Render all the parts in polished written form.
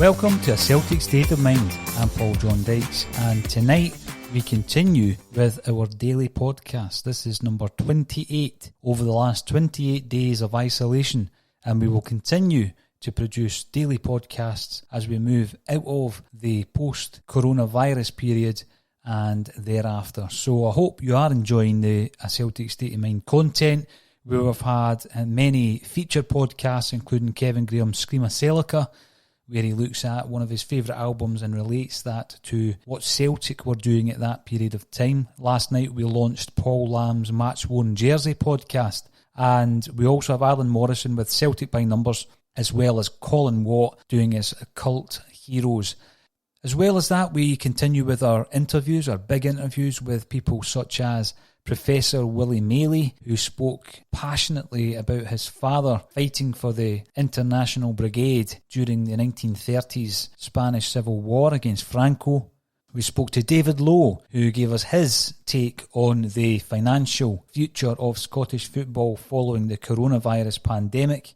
Welcome to A Celtic State of Mind. I'm Paul John Dykes, and tonight we continue with our daily podcast. This is number 28 over the last 28 days of isolation, and we will continue to produce daily podcasts as we move out of the post-coronavirus period and thereafter. So I hope you are enjoying the A Celtic State of Mind content. We have had many featured podcasts, including Kevin Graham's Scream of Celica, where he looks at one of his favourite albums and relates that to what Celtic were doing at that period of time. Last night we launched Paul Lamb's Match Worn Jersey podcast, and we also have Alan Morrison with Celtic by Numbers, as well as Colin Watt doing his Cult Heroes. As well as that, we continue with our interviews, our big interviews with people such as Professor Willie Maley, who spoke passionately about his father fighting for the International Brigade during the 1930s Spanish Civil War against Franco. We spoke to David Lowe, who gave us his take on the financial future of Scottish football following the coronavirus pandemic.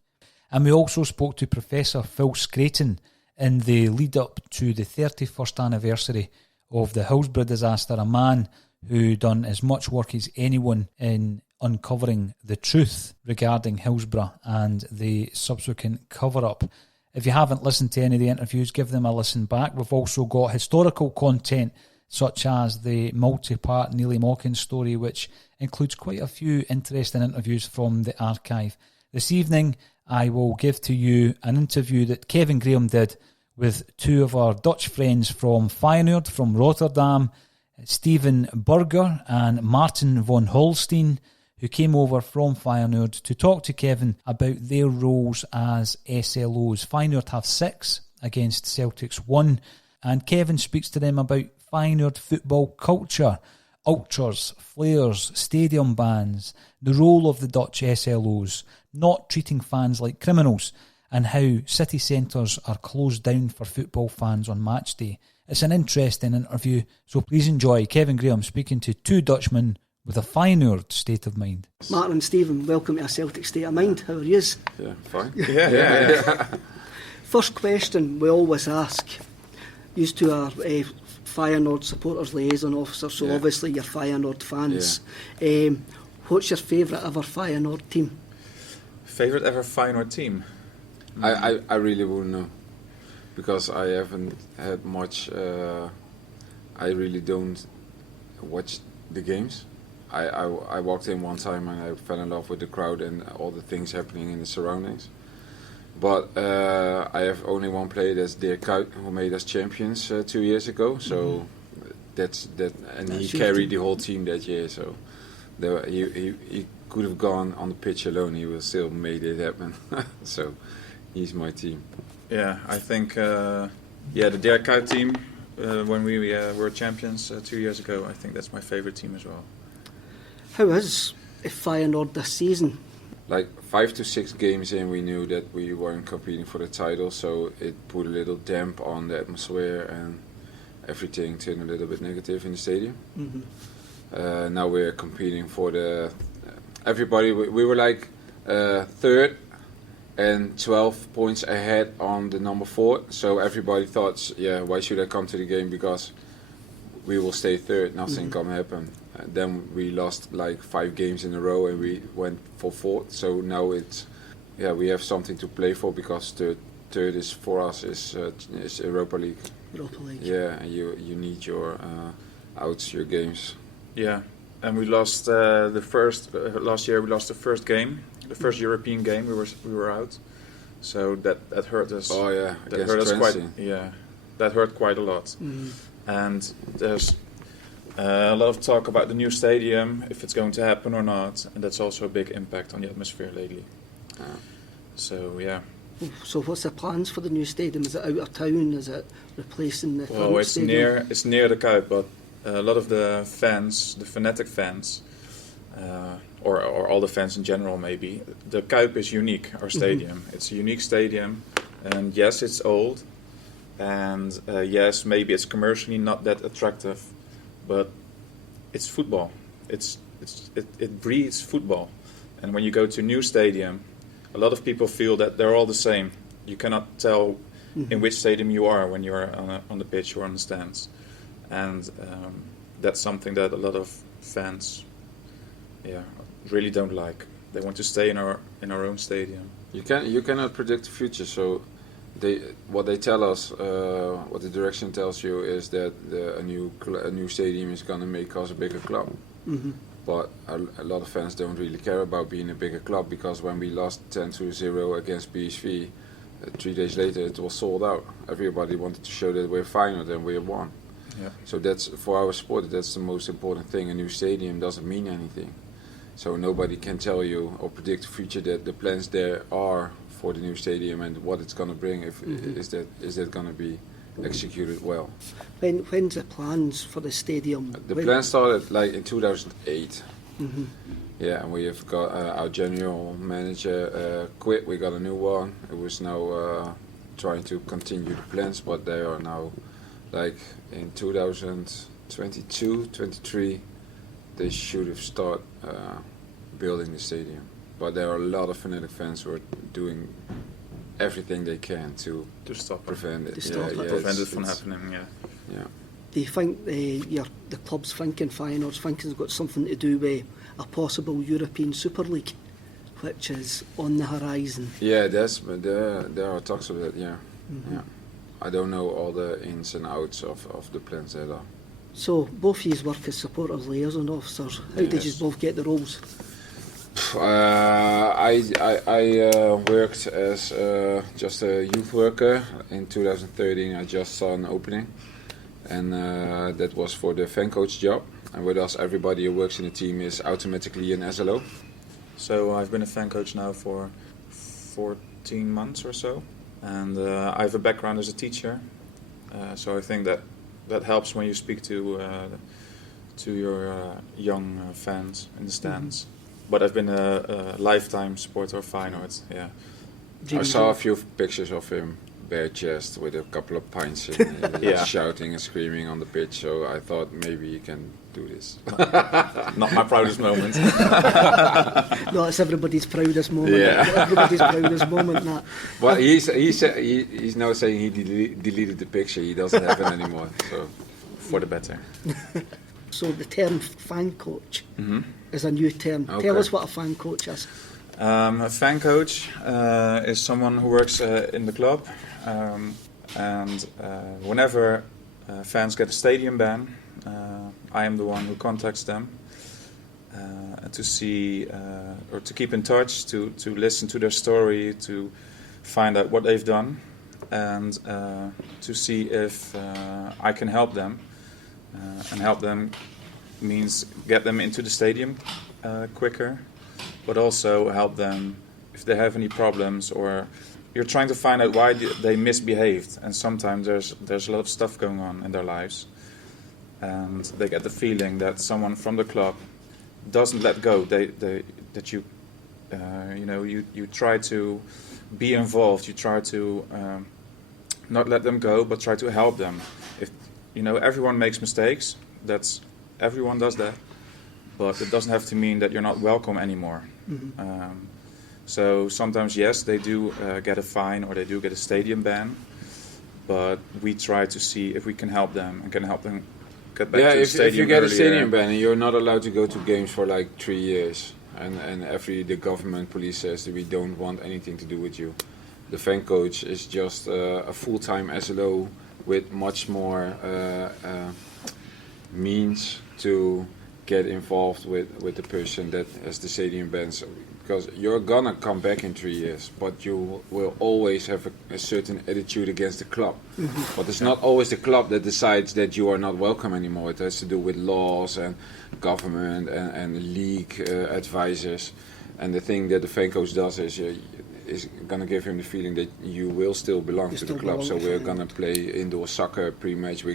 And we also spoke to Professor Phil Scraton in the lead-up to the 31st anniversary of the Hillsborough disaster, a man who done as much work as anyone in uncovering the truth regarding Hillsborough and the subsequent cover-up. If you haven't listened to any of the interviews, give them a listen back. We've also got historical content such as the multi-part Neely Mockin story, which includes quite a few interesting interviews from the archive. This evening, I will give to you an interview that Kevin Graham did with two of our Dutch friends from Feyenoord, from Rotterdam, Steven Burger and Maarten van Holstein, who came over from Feyenoord to talk to Kevin about their roles as SLOs. Feyenoord have 6 against Celtic's 1, and Kevin speaks to them about Feyenoord football culture, ultras, flares, stadium bans, the role of the Dutch SLOs, not treating fans like criminals, and how city centres are closed down for football fans on Matchday. It's an interesting interview, so please enjoy Kevin Graham speaking to two Dutchmen with a Feyenoord state of mind. Maarten and Stephen, welcome to A Celtic State of Mind. How are you? Yeah, fine. Yeah. First question we always ask. You two are Feyenoord supporters liaison officers, so obviously you're Feyenoord fans. Yeah. What's your favourite ever Feyenoord team? Favorite ever Feyenoord team? I really wouldn't know, because I haven't had much. I really don't watch the games. I walked in one time and I fell in love with the crowd and all the things happening in the surroundings. But I have only one player, that's Dirk Kuyt, who made us champions 2 years ago. So that's and he carried the whole team that year. So he could have gone on the pitch alone. He would still made it happen. So he's my team. Yeah, I think the Dirk Kuyt team when we were champions 2 years ago. I think that's my favorite team as well. How is Feyenoord this season? Like 5 to 6 games in, we knew that we weren't competing for the title, so it put a little damp on the atmosphere and everything turned a little bit negative in the stadium. Now we're competing for the everybody. We were like third and 12 points ahead on the number 4. So everybody thought, why should I come to the game, because we will stay third, nothing can happen. Then we lost like 5 games in a row and we went for 4th. So now we have something to play for, because the third is for us is Europa League. Europa League. Yeah, and you need your your games. Yeah, and we lost the first last year. We lost the first game, the first European game. We were out, so that hurt us. Oh yeah, that hurt us quite. Yeah, that hurt quite a lot. And there's a lot of talk about the new stadium, if it's going to happen or not, and that's also a big impact on the atmosphere lately. So yeah. So what's the plans for the new stadium? Is it out of town? Is it replacing the current stadium? It's near the Kuip, but a lot of the fans, the fanatic fans, or all the fans in general maybe, the Kuip is unique, our stadium. It's a unique stadium, and yes, it's old, and yes, maybe it's commercially not that attractive, but it's football. It breeds football. And when you go to a new stadium, a lot of people feel that they're all the same. You cannot tell in which stadium you are when you're on the pitch or on the stands, and that's something that a lot of fans, really don't like. They want to stay in our own stadium. You cannot predict the future, so what they tell us, what the direction tells you is that a new stadium is going to make us a bigger club. Mm-hmm. But a lot of fans don't really care about being a bigger club, because when we lost 10-0 against PSV, 3 days later it was sold out. Everybody wanted to show that we're Feyenoord and we won. Yeah. So that's, for our sport, that's the most important thing. A new stadium doesn't mean anything. So nobody can tell you or predict the future that the plans there are for the new stadium and what it's going to bring. Is that going to be executed well? When's the plans for the stadium? The plan started like in 2008. Mm-hmm. Yeah, and we have got our general manager quit. We got a new one. It was now trying to continue the plans, but they are now like in 2022, 23. They should have started building the stadium. But there are a lot of Feyenoord fans who are doing everything they can to stop prevent it. Prevent it from happening. Yeah. Do you think the club's thinking, Feyenoord's thinking, has got something to do with a possible European Super League, which is on the horizon? Yeah, there are talks of that. Yeah. Mm-hmm. Yeah. I don't know all the ins and outs of the plans that are. So both of you work as supporters, liaison officers. How did you both get the roles? I worked as just a youth worker. In 2013 I just saw an opening, and that was for the fan coach job. And with us, everybody who works in the team is automatically an SLO. So I've been a fan coach now for 14 months or so, and I have a background as a teacher, so I think that helps when you speak to your young fans in the stands. Mm-hmm. But I've been a lifetime supporter of Feyenoord. Yeah. I saw a few pictures of him bare chest with a couple of pints in, shouting and screaming on the pitch. So I thought maybe he can do this. Not my proudest moment. No, it's everybody's proudest moment. Yeah. Everybody's proudest moment. That. Well, he's now saying he deleted the picture. He doesn't have it anymore. So for the better. So the term fan coach is a new term. Okay. Tell us what a fan coach is. A fan coach is someone who works in the club, and whenever fans get a stadium ban, I am the one who contacts them to see or to keep in touch, to listen to their story, to find out what they've done, and to see if I can help them. And help them means get them into the stadium quicker, but also help them if they have any problems, or you're trying to find out why they misbehaved. And sometimes there's a lot of stuff going on in their lives, and they get the feeling that someone from the club doesn't let go. That you you try to be involved. You try to not let them go, but try to help them. If everyone makes mistakes. Everyone does that, but it doesn't have to mean that you're not welcome anymore. Mm-hmm. So sometimes, yes, they do get a fine or they do get a stadium ban, but we try to see if we can help them and can help them get back to the stadium. If you get earlier. A stadium ban and you're not allowed to go to games for like 3 years, and the government police says that we don't want anything to do with you, the fan coach is just a full-time SLO with much more means to get involved with the person that has the stadium ban. So, because you're gonna come back in 3 years, but you will always have a certain attitude against the club. Mm-hmm. But it's not always the club that decides that you are not welcome anymore. It has to do with laws and government and league advisors. And the thing that the fan coach does is gonna give him the feeling that you will still belong to the club. So we're gonna play indoor soccer pre-match. We're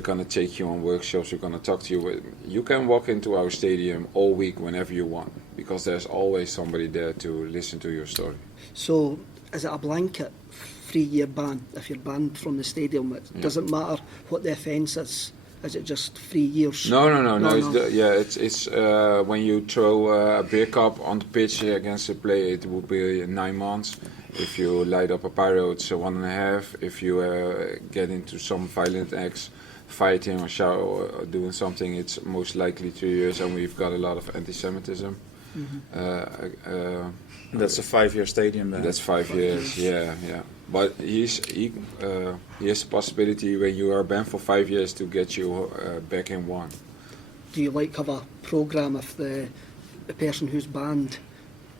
gonna take you on workshops. We're gonna talk to you. You can walk into our stadium all week whenever you want, because there's always somebody there to listen to your story. So is it a blanket 3-year ban if you're banned from the stadium? It doesn't matter what the offence is. Is it just 3 years? No. It's when you throw a beer cup on the pitch against a player, it would be 9 months. If you light up a Pyro, it's a 1.5. If you get into some violent acts, fighting or shout or doing something, it's most likely 3 years, and we've got a lot of anti-Semitism. That's a 5-year stadium then. That's 5 years, yeah. But he has the possibility when you are banned for 5 years to get you back in one. Do you have a programme if the person who's banned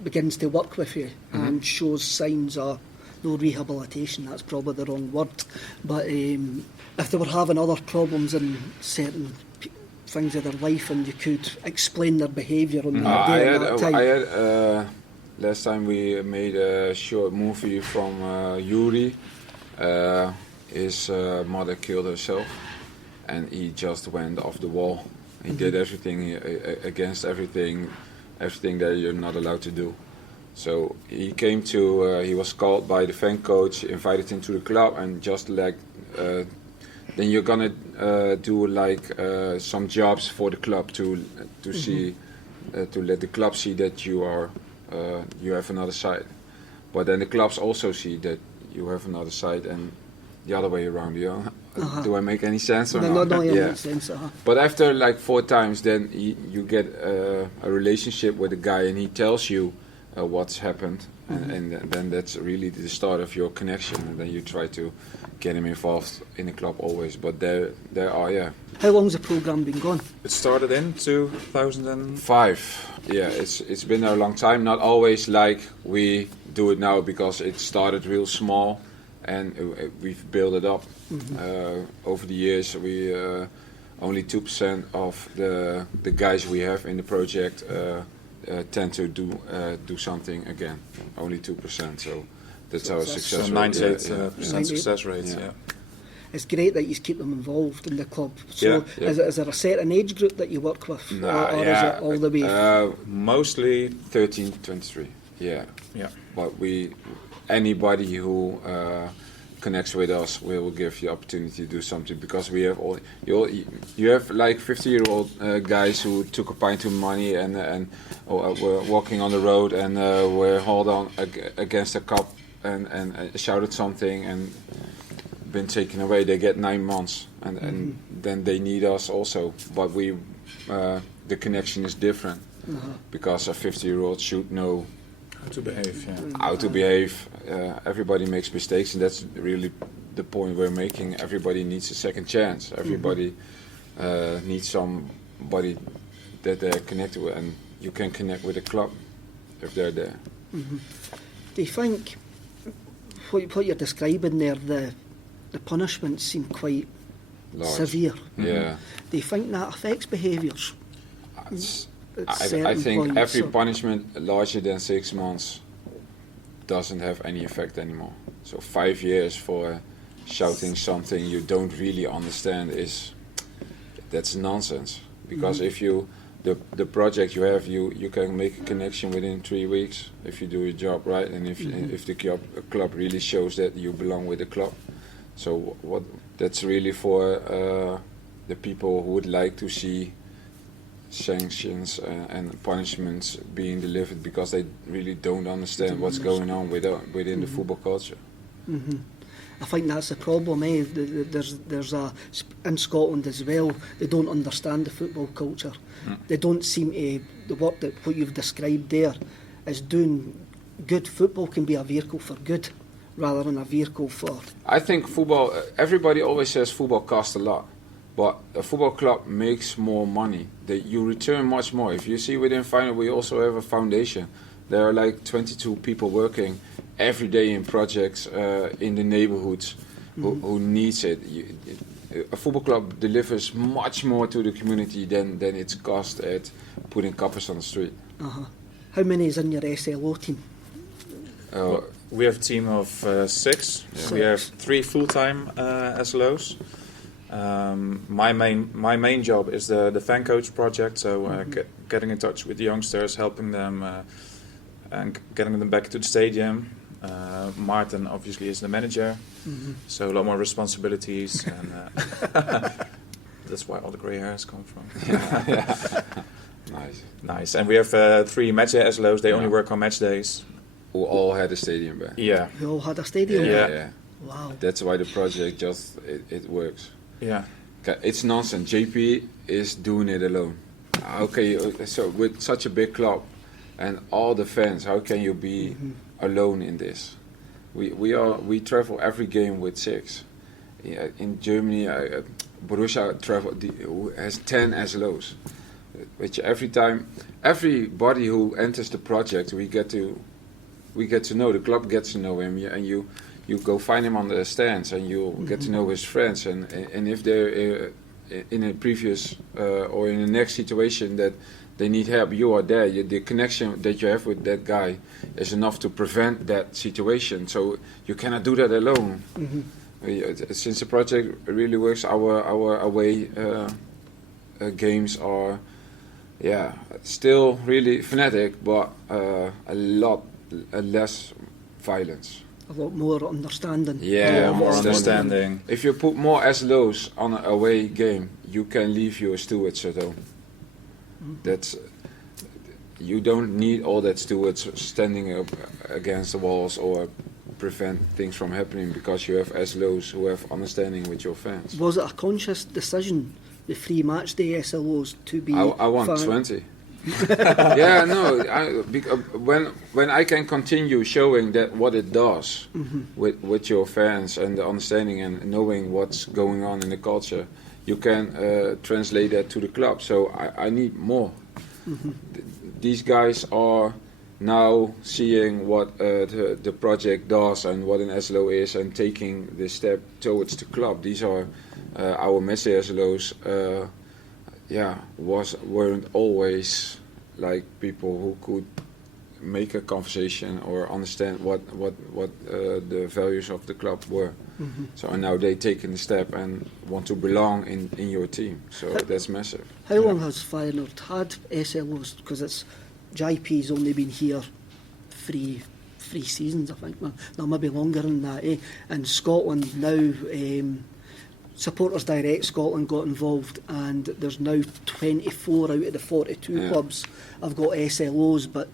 begins to work with you and shows signs of no rehabilitation? That's probably the wrong word. But if they were having other problems in certain things of their life, and you could explain their behaviour on the day at that time. Last time we made a short movie from Yuri. His mother killed herself, and he just went off the wall. He did everything against everything that you're not allowed to do. So he came to. He was called by the fan coach, invited into the club, and just like. Then you're gonna do like some jobs for the club to see, to let the club see that you are. You have another side, but then the clubs also see that you have another side, and the other way around. Do I make any sense or not? No, makes sense. But after like 4 times, then you get a relationship with the guy, and he tells you what's happened, and then that's really the start of your connection, and then you try to get him involved in the club always. But there are. How long's the programme been going? It started in 2005. Yeah, it's been there a long time. Not always like we do it now, because it started real small, and we've built it up over the years. We only 2% of the guys we have in the project tend to do something again. Only 2%. So that's our success rate. 98% success rate. Yeah. It's great that you keep them involved in the club. So is there a certain age group that you work with, or is it all the way? Mostly 13, 23. Yeah. But anybody who connects with us, we will give you opportunity to do something, because we have you have like 50-year-old guys who took a pint too money and were walking on the road and were hauled on against a cup and shouted something and been taken away. They get 9 months, and then they need us also. But the connection is different, because a 50-year-old should know how to behave. How to behave. Everybody makes mistakes, and that's really the point we're making. Everybody needs a second chance. Everybody needs somebody that they're connected with, and you can connect with the club if they're there. Do you think what you're describing there, the punishments seem quite severe? Yeah. Do you think that affects behaviours? I think every punishment larger than 6 months doesn't have any effect anymore. So 5 years for shouting something you don't really understand that's nonsense. Because if the project you have, you can make a connection within 3 weeks if you do your job right, and if the club really shows that you belong with the club. So that's really for the people who would like to see sanctions and punishments being delivered, because they really don't understand what's going on within the football culture. I think that's the problem. There's in Scotland as well. They don't understand the football culture. They don't seem to. The work that what you've described there is doing good. Football can be a vehicle for good, rather than a vehicle for. I think football. Everybody always says football costs a lot. But a football club makes more money. You return much more. If you see within Feyenoord, we also have a foundation. There are like 22 people working every day in projects in the neighborhoods who needs it. A football club delivers much more to the community than its cost at putting coppers on the street. How many is in your SLO team? We have a team of 6. Yeah. We have 3 full-time SLOs. My main job is the fan coach project, so getting in touch with the youngsters, helping them and getting them back to the stadium. Maarten obviously is the manager, so a lot more responsibilities, and that's why all the grey hairs come from. Nice. And we have 3 Matchday SLOs. They only work on match days. who all had a stadium band. Yeah. We all had a stadium. Yeah. Wow. That's why the project just it works. Yeah. It's nonsense. JP is doing it alone. How can you? So with such a big club and all the fans, how can you be alone in this? We travel every game with 6. Yeah, in Germany, Borussia has 10 SLOs. Which everybody who enters the project, we get to know. The club gets to know him, and you go find him on the stands, and you get to know his friends. And if they're in a previous or in the next situation that they need help, you are there. The connection that you have with that guy is enough to prevent that situation. So you cannot do that alone. Since the project really works, our away games are still really fanatic, but a lot less violence. A lot more understanding. Yeah, More understanding. If you put more SLOs on an away game, you can leave your stewards at home. You don't need all that stewards standing up against the walls or prevent things from happening, because you have SLOs who have understanding with your fans. Was it a conscious decision, the free Matchday SLOs, to be? I want 20. Yeah, no. When I can continue showing that what it does with your fans and the understanding and knowing what's going on in the culture, you can translate that to the club. So I need more. These guys are now seeing what the project does and what an SLO is, and taking the step towards the club. These are our Matchday SLOs. Weren't always like people who could make a conversation or understand what the values of the club were. So now they taken the step and want to belong in your team. So that's massive. How long has Feyenoord had SLOs? Because JP's only been here three seasons, I think. No, maybe longer than that. In Scotland now, Supporters Direct Scotland got involved, and there's now 24 out of the 42 clubs have got SLOs. But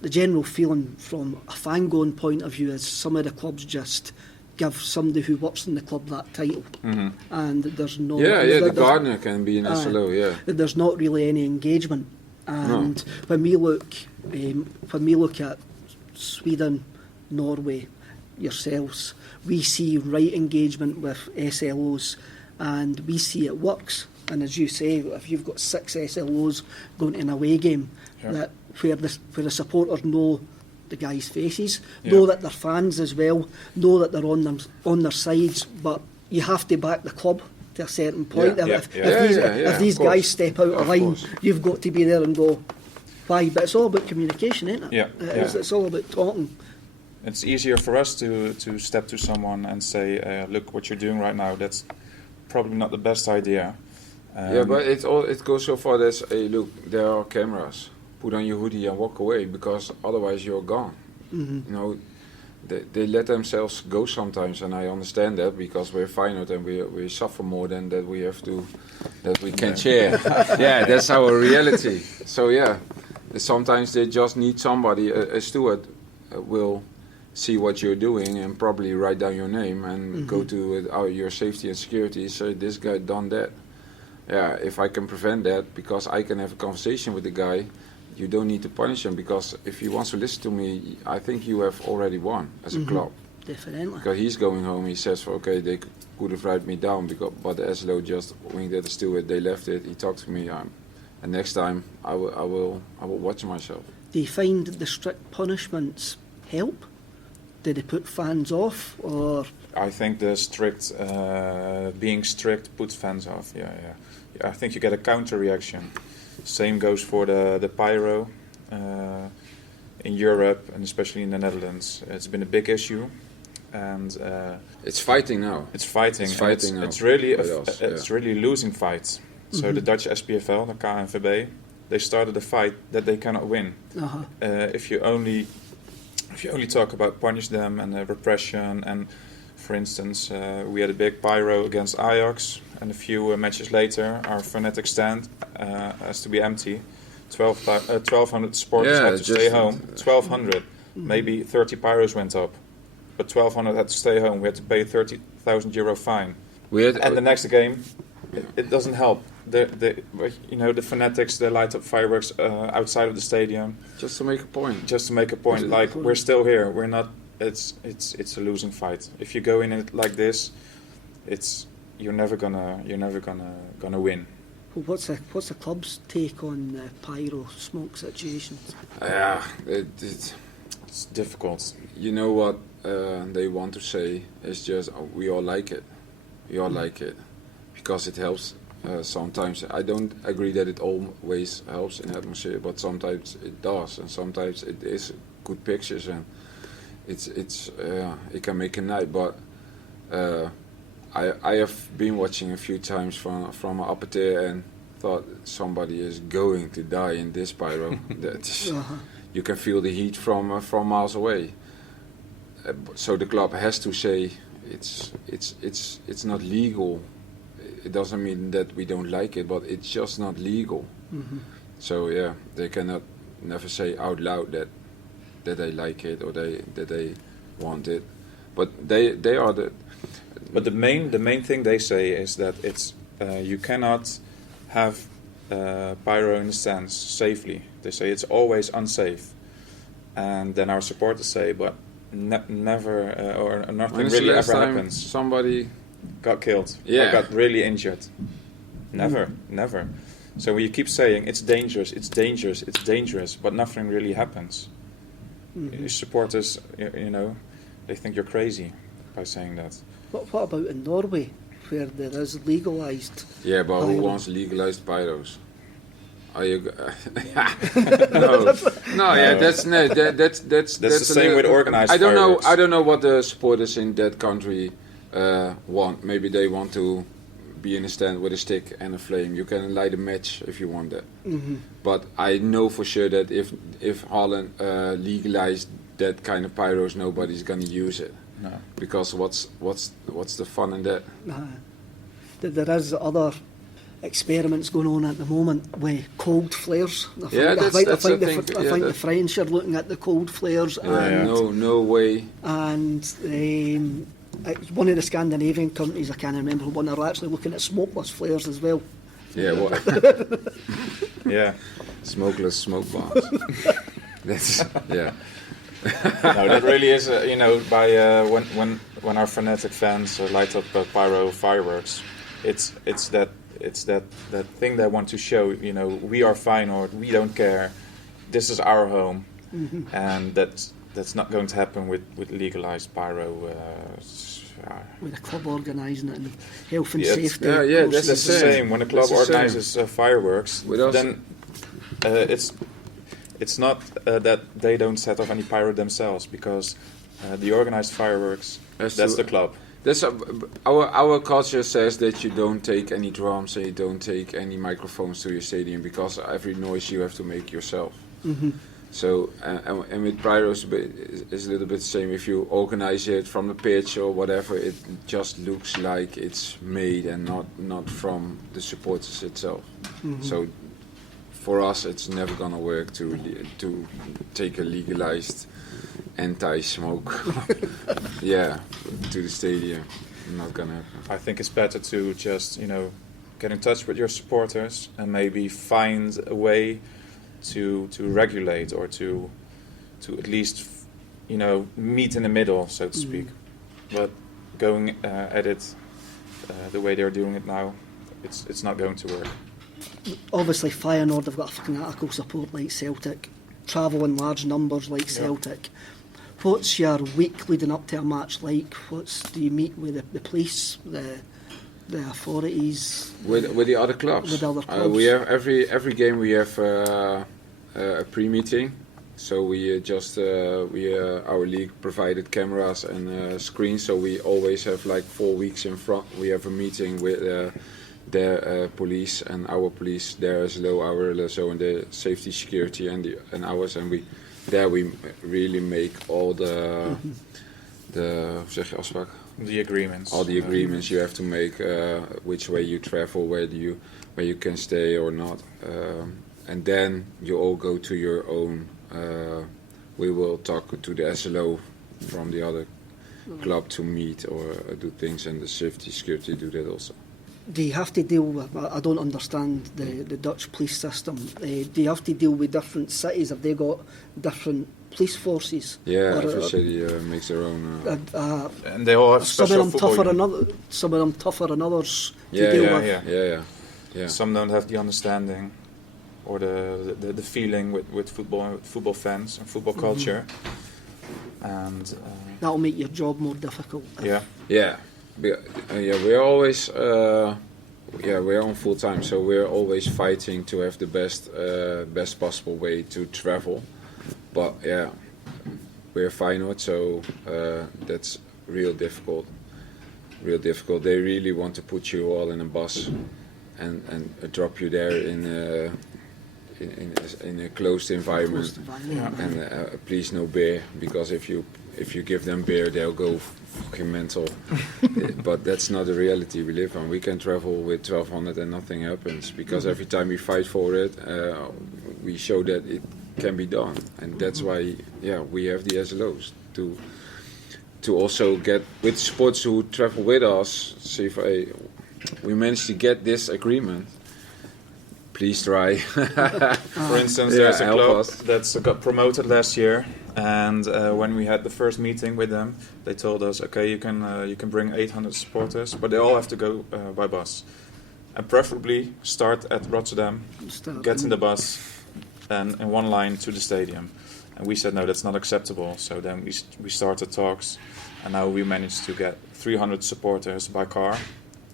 the general feeling from a fan-going point of view is some of the clubs just give somebody who works in the club that title, and there's no. The gardener can be an SLO. There's not really any engagement, and when we look at Sweden, Norway, yourselves, we see right engagement with SLOs, and we see it works. And as you say, if you've got 6 SLOs going to an away game, that where the supporters know the guys' faces, know that they're fans as well, know that they're on their sides, but you have to back the club to a certain point. If these guys step out of line, you've got to be there and go, why? But it's all about communication, isn't it? It's all about talking. It's easier for us to step to someone and say, look, what you're doing right now, that's probably not the best idea. But it goes so far that, hey, look, there are cameras. Put on your hoodie and walk away, because otherwise you're gone. You know, they let themselves go sometimes, and I understand that, because we're Feyenoord and we suffer more than that we can share. That's our reality. So sometimes they just need somebody, a steward will see what you're doing and probably write down your name and go to your safety and security, say this guy done that. If I can prevent that, because I can have a conversation with the guy, you don't need to punish him, because if he wants to listen to me, I think you have already won as a club. Definitely. Because he's going home, he says, okay, they could have write me down, but the SLO just winked at the steward, they left it, he talked to me, and next time I will watch myself. Do you find the strict punishments help? Did they put fans off, or? I think the being strict puts fans off. I think you get a counter reaction. Same goes for the Pyro in Europe, and especially in the Netherlands. It's been a big issue, and it's fighting now. It's fighting now. It's really losing fights. So the Dutch SPFL, the KNVB, they started a fight that they cannot win. If you only talk about punish them and repression, and for instance, we had a big Pyro against Ajax, and a few matches later, our fanatic stand has to be empty. 1,200 supporters had to stay home. 1,200. maybe 30 Pyros went up, but 1,200 had to stay home. We had to pay €30,000 fine. And the next game, it doesn't help. The fanatics, they light up fireworks outside of the stadium just to make a point. Like, we're still here. We're not. It's a losing fight. If you go in it like this, you're never gonna win. Well, what's the club's take on the pyro smoke situations? Yeah, it's difficult. You know what they want to say is just we all like it. We all like it because it helps. Sometimes I don't agree that it always helps in atmosphere, but sometimes it does, and sometimes it is good pictures, and it can make a night. But I have been watching a few times from up there and thought somebody is going to die in this pyro. You can feel the heat from miles away. So the club has to say it's not legal. It doesn't mean that we don't like it, but it's just not legal. Mm-hmm. So yeah, they cannot never say out loud that they like it or that they want it. But they are the. But the main thing they say is that it's you cannot have pyro in the stands safely. They say it's always unsafe, and then our supporters say, but never or nothing really ever happens. Somebody got killed. Or got really injured. Never. So you keep saying it's dangerous, but nothing really happens. Your supporters, they think you're crazy by saying that. What about in Norway, where there is legalised? Yeah, but who wants legalised pyros? Are you? That's the same with organised. I don't know what the supporters in that country want. Maybe they want to be in a stand with a stick and a flame. You can light a match if you want that. Mm-hmm. But I know for sure that if Holland legalized that kind of pyros, nobody's gonna use it. No. Because what's the fun in that? There is other experiments going on at the moment with cold flares. I think the French are looking at the cold flares. No way. And one of the Scandinavian countries, I can't remember one, are actually looking at smokeless flares as well. Yeah, what? Yeah, smokeless smoke bombs. That's No, that really is, by when our fanatic fans light up pyro fireworks, it's that thing they want to show. We are Feyenoord, we don't care. This is our home, and that's not going to happen with legalized pyro. With a club organising it and health and safety. That's the same. When a club organises fireworks, then it's not that they don't set off any pyro themselves, because the organised fireworks, that's the club. That's our culture says that you don't take any drums and you don't take any microphones to your stadium, because every noise you have to make yourself. Mm-hmm. So and with pyros it's a little bit the same. If you organize it from the pitch or whatever, it just looks like it's made and not from the supporters itself. Mm-hmm. So for us, it's never gonna work to take a legalized anti-smoke to the stadium. Not gonna happen. I think it's better to just get in touch with your supporters and maybe find a way to regulate, or to at least meet in the middle, so to speak. But going at it the way they're doing it now, it's not going to work. Obviously Feyenoord have got a fanatical support like Celtic, travel in large numbers like Celtic. What's your week leading up to a match like? Do you meet with the police, the authorities? With the other clubs? With other clubs? We have every game we have a pre-meeting. So we our league provided cameras and screens. So we always have like 4 weeks in front. We have a meeting with their police and our police, their SLO, our SLO, and the safety, security, and ours. And we really make all the afspraak? The agreements. All the agreements you have to make, which way you travel, where you can stay or not, and then you all go to your own we will talk to the SLO from the other club to meet or do things, and the safety security do that also. Do you have to deal with, I don't understand the Dutch police system, do you have to deal with different cities? Have they got different police forces? Yeah, or, every city makes their own. And they all have some special of them football tougher some of them tougher than others to Yeah, deal yeah, with. yeah. Some don't have the understanding or the feeling with football fans and football culture, and That'll make your job more difficult. Yeah, we're always we're on full time, so we're always fighting to have the best possible way to travel. But yeah, we're Feyenoord, so that's real difficult. They really want to put you all in a bus and drop you there in a closed environment. And please no beer, because if you give them beer, they'll go fucking mental. But that's not the reality we live on. We can travel with 1200 and nothing happens, because every time we fight for it, we show that it can be done, and that's why we have the SLOs to also get with sports who travel with us. See if we managed to get this agreement. Please try. For instance, there's a club that's got promoted last year, and when we had the first meeting with them, they told us, okay, you can bring 800 supporters, but they all have to go by bus, and preferably start at Rotterdam, get in the bus, and in one line to the stadium. And we said no, that's not acceptable. So then we started talks, and now we managed to get 300 supporters by car,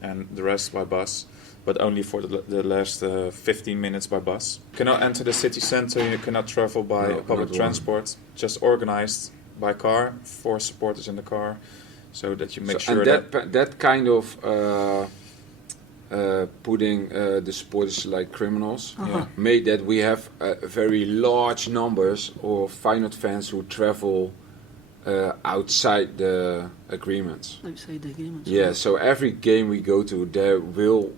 and the rest by bus. But only for the last 15 minutes by bus. You cannot enter the city center, you cannot travel by public transport. Just organized by car, 4 supporters in the car, so that you make sure that kind of putting the supporters like criminals made that we have very large numbers of Feyenoord fans who travel outside the agreements. Outside the agreements. Yeah, so every game we go to, there will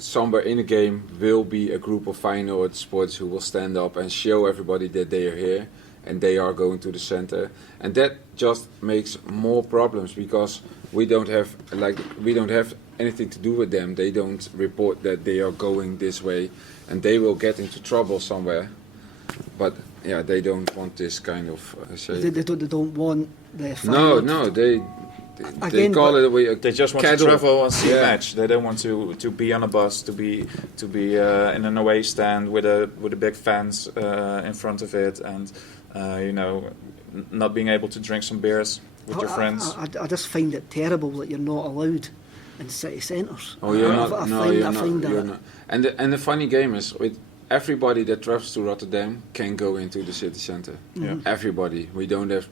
somewhere in the game will be a group of Feyenoord supporters who will stand up and show everybody that they are here and they are going to the center, and that just makes more problems, because we don't have anything to do with them. They don't report that they are going this way, and they will get into trouble somewhere. But yeah, they don't want this kind of They don't want the No, they call it they just want to travel and see a match. They don't want to be on a bus, to be in an away stand with a big fans in front of it, and not being able to drink some beers with your friends. I just find it terrible that you're not allowed in city centres. Oh, you're not. And the funny game is, with everybody that travels to Rotterdam can go into the city centre. Yeah. Everybody. We don't have.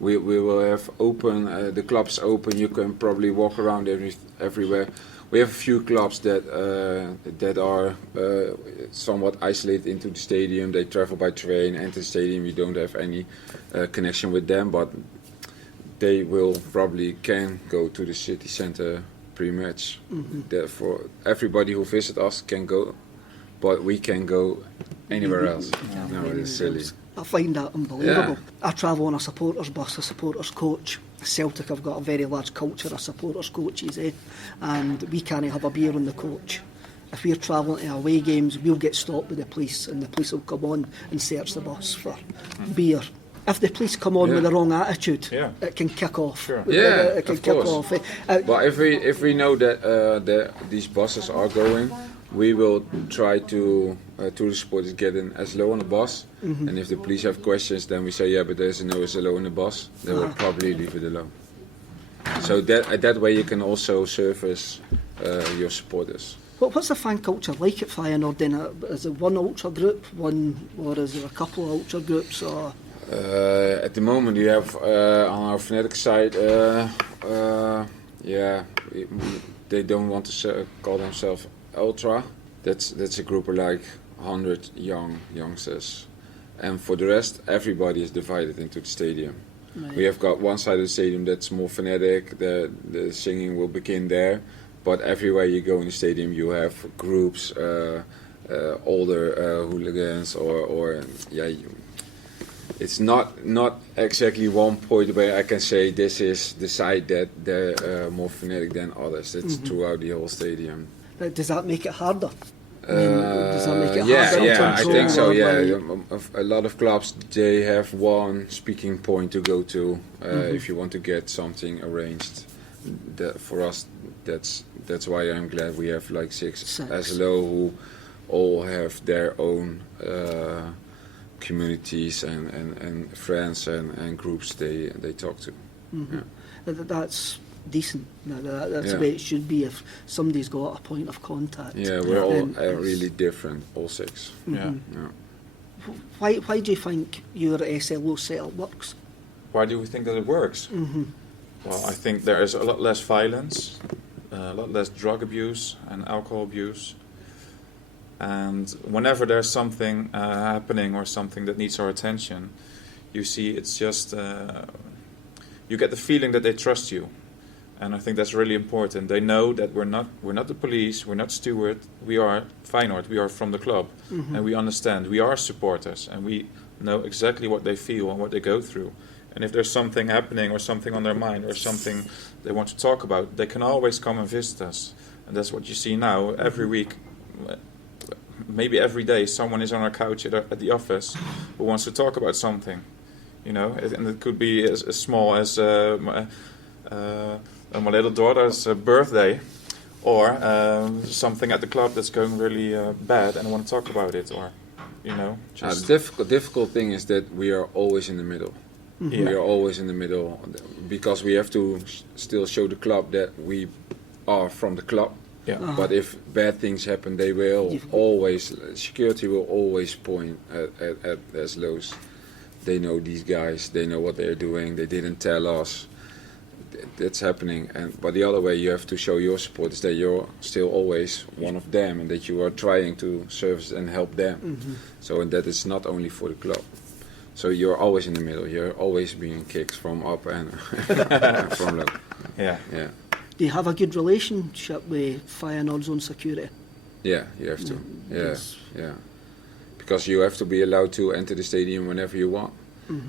We will have open, the clubs open, you can probably walk around everywhere. We have a few clubs that are somewhat isolated into the stadium. They travel by train, enter the stadium, you don't have any connection with them, but they will probably can go to the city centre pre-match. Therefore, everybody who visits us can go, but we can go anywhere else. No, it's silly. I find that unbelievable. I travel on a supporters bus, a supporters coach. Celtic have got a very large culture of supporters coaches, and we can't have a beer on the coach. If we're travelling to away games, we'll get stopped with the police, and the police will come on and search the bus for beer. If the police come on with the wrong attitude, it can kick off. Sure. It can kick off. But if we know that these buses are going, we will try to the supporters get in SLO on the bus, and if the police have questions, then we say but there's no SLO in the bus. They will probably leave it alone. So that way you can also service your supporters. What's the fan culture like at Feyenoord then? Is it one ultra group, or is there a couple of ultra groups? Or? At the moment you have on our fanatic side, they don't want to call themselves ultra. That's a group of like 100 youngsters, and for the rest everybody is divided into the stadium. Right. We have got one side of the stadium that's more fanatic, the singing will begin there, but everywhere you go in the stadium you have groups, older hooligans or it's not exactly one point where I can say this is the side that they're more fanatic than others. It's throughout the whole stadium. But does that make it harder? Does that make it harder Yeah, to I control? think so. Or Yeah, like- a lot of clubs, they have one speaking point to go to if you want to get something arranged. For us, that's why I'm glad we have like six SLO who all have their own communities and friends and groups they talk to. That's decent. That's the way it should be. If somebody's got a point of contact. Yeah, we're all then really different, all six. Yeah. Why do you think your SLO setup works? Why do we think that it works? Well, I think there is a lot less violence, a lot less drug abuse and alcohol abuse. And whenever there's something happening or something that needs our attention, you see it's just, you get the feeling that they trust you. And I think that's really important. They know that we're not the police, we're not steward, we are Feyenoord, we are from the club. And we understand, we are supporters, and we know exactly what they feel and what they go through. And if there's something happening or something on their mind or something they want to talk about, they can always come and visit us. And that's what you see now. Every week, maybe every day, someone is on our couch at the office who wants to talk about something. You know, and it could be as small as my little daughter's birthday, or something at the club that's going really bad, and I want to talk about it, or you know. Just The difficult thing is that we are always in the middle. Yeah. We are always in the middle because we have to still show the club that we are from the club. Yeah. But if bad things happen, they will always, security will always point at SLOs. They know these guys, they know what they're doing, they didn't tell us. That's happening. But the other way, you have to show your supporters that you're still always one of them and that you are trying to service and help them. So and that is not only for the club. So you're always in the middle. You're always being kicked from up and from low. Yeah. Yeah. Do you have a good relationship with Feyenoord's own security? Yeah, you have to. Yeah, Yes. yeah. Because you have to be allowed to enter the stadium whenever you want.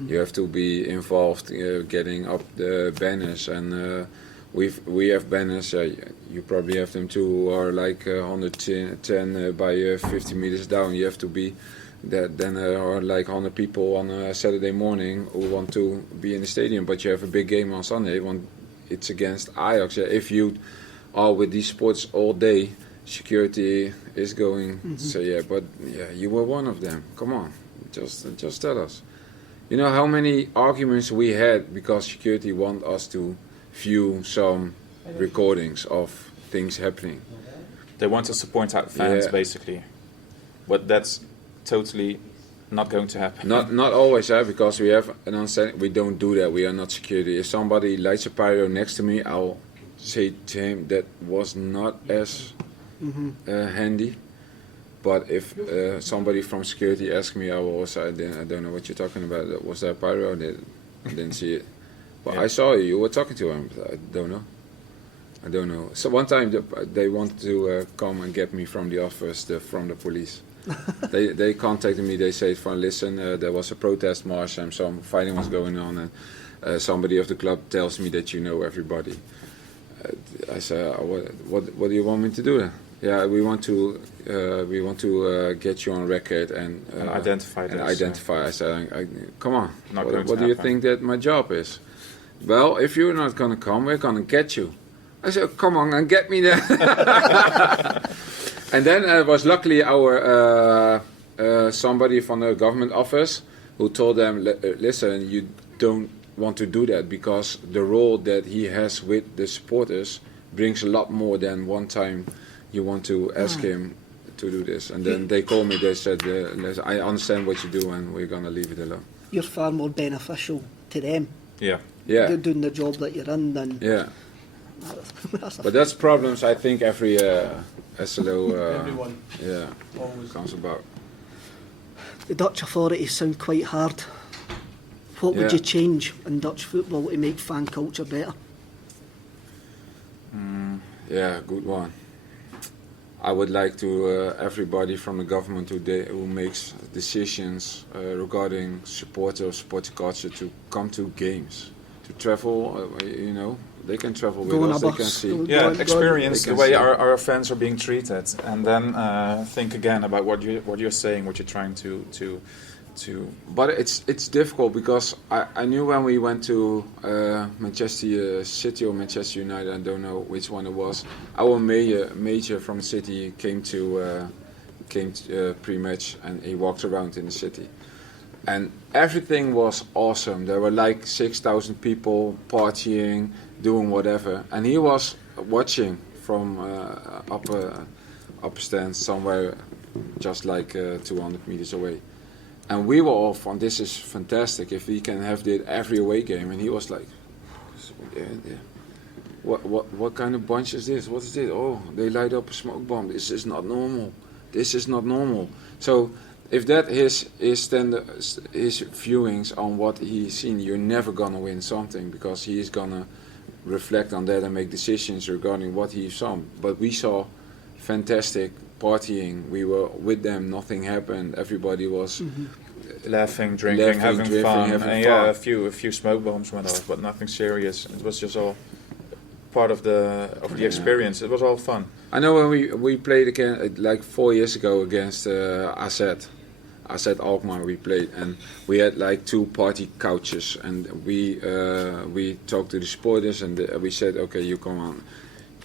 You have to be involved getting up the banners, and we have banners. You probably have them too, who are like 110 by 50 meters down. You have to be. Then there are like 100 people on a Saturday morning who want to be in the stadium, but you have a big game on Sunday. It's against Ajax. If you are with these sports all day, security is going. So you were one of them. Come on, just tell us. You know how many arguments we had because security want us to view some recordings of things happening. They want us to point out fans, Yeah. basically. But that's totally not going to happen. Not always, because we have an understanding. We don't do that. We are not security. If somebody lights a pyro next to me, I'll say to him that was not as handy. But if somebody from security asks me, I will also I don't know what you're talking about. Was that pyro? I didn't see it. But I saw you. You were talking to him. I don't know. So one time they wanted to come and get me from the office, from the police. They contacted me. They said, "Listen, there was a protest march and some fighting was going on, and somebody of the club tells me that you know everybody." I said, "What do you want me to do then?" Yeah, we want to get you on record and identify. I said, "Come on, What do you think that my job is?" Well, if you're not gonna come, we're gonna get you. I said, "Come on and get me there." And then it was luckily our somebody from the government office who told them, "Listen, you don't want to do that because the role that he has with the supporters brings a lot more than one time you want to ask him to do this." And then they called me. They said, "I understand what you do, and we're gonna leave it alone." You're far more beneficial to them. Yeah. Yeah. Doing the job that you're in than. Yeah. But that's problems I think every SLO Everyone. yeah Always. comes about. The Dutch authorities sound quite hard. What would Yeah. you change in Dutch football to make fan culture better? Yeah, good one. I would like to everybody from the government who makes decisions regarding supporter culture to come to games, to travel. They can travel with us. They can see. Experience the way our fans are being treated, and then think again about what you're saying, what you're trying to. But it's difficult because I knew when we went to Manchester City or Manchester United, I don't know which one it was. Our major from the city came to pre-match, and he walked around in the city, and everything was awesome. There were like 6,000 people partying, doing whatever, and he was watching from upper stand somewhere, just like 200 meters away. And we were all fun. This is fantastic. If we can have this every away game, and he was like, "What kind of bunch is this? What is this? Oh, they light up a smoke bomb. This is not normal. This is not normal." So, if that is his viewings on what he's seen, you're never gonna win something, because he is gonna reflect on that and make decisions regarding what he saw. But we saw fantastic partying. We were with them. Nothing happened. Everybody was laughing, drinking, having fun. And a few smoke bombs went off, but nothing serious. It was just all part of the experience. It was all fun. I know when we played again, like 4 years ago, against AZ Alkmaar, we played, and we had like 2 party couches, and we talked to the supporters, and we said, okay, you come on.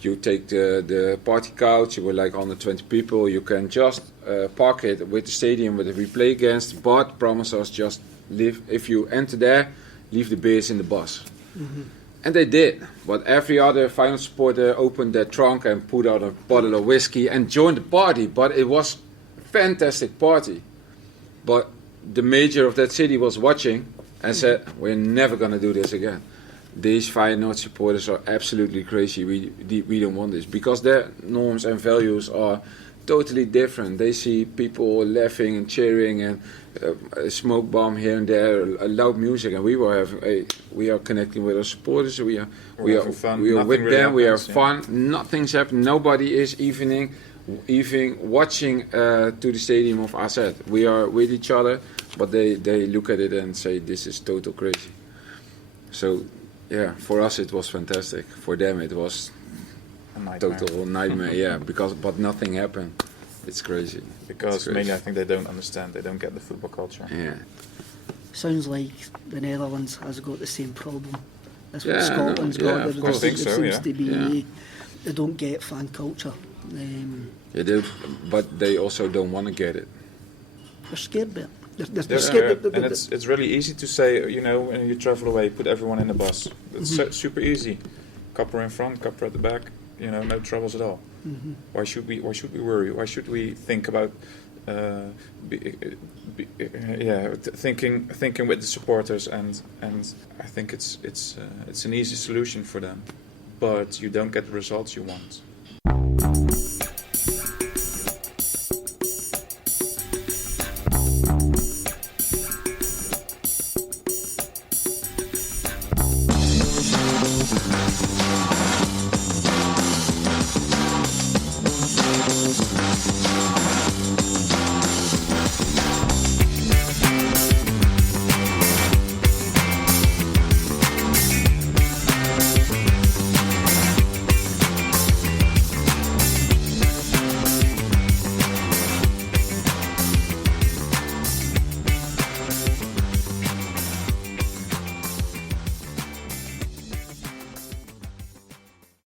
You take the party couch, you were like 120 people, you can just park it with the stadium where we play against, but promise us just leave, if you enter there, leave the beers in the bus. And they did, but every other Feyenoord supporter opened their trunk and put out a bottle of whiskey and joined the party, but it was a fantastic party. But the mayor of that city was watching and said, we're never going to do this again. These Feyenoord supporters are absolutely crazy. We don't want this, because their norms and values are totally different. They see people laughing and cheering, and a smoke bomb here and there, loud music, and we are connecting with our supporters. We are with them. We are fun. Nothing's happened. Nobody is even watching to the stadium of AZ. We are with each other, but they look at it and say, this is total crazy. So. Yeah, for us it was fantastic. For them it was a total nightmare. But nothing happened. It's crazy. Because mainly I think they don't understand. They don't get the football culture. Yeah. Sounds like the Netherlands has got the same problem. That's what Scotland's got. There seems to be. They don't get fan culture. But they also don't want to get it. They're scared of it. They're scared. And it's really easy to say, when you travel away, put everyone in the bus. It's super easy. Couple in front, couple at the back. No troubles at all. Why should we worry? Why should we think about thinking with the supporters? And I think it's an easy solution for them, but you don't get the results you want.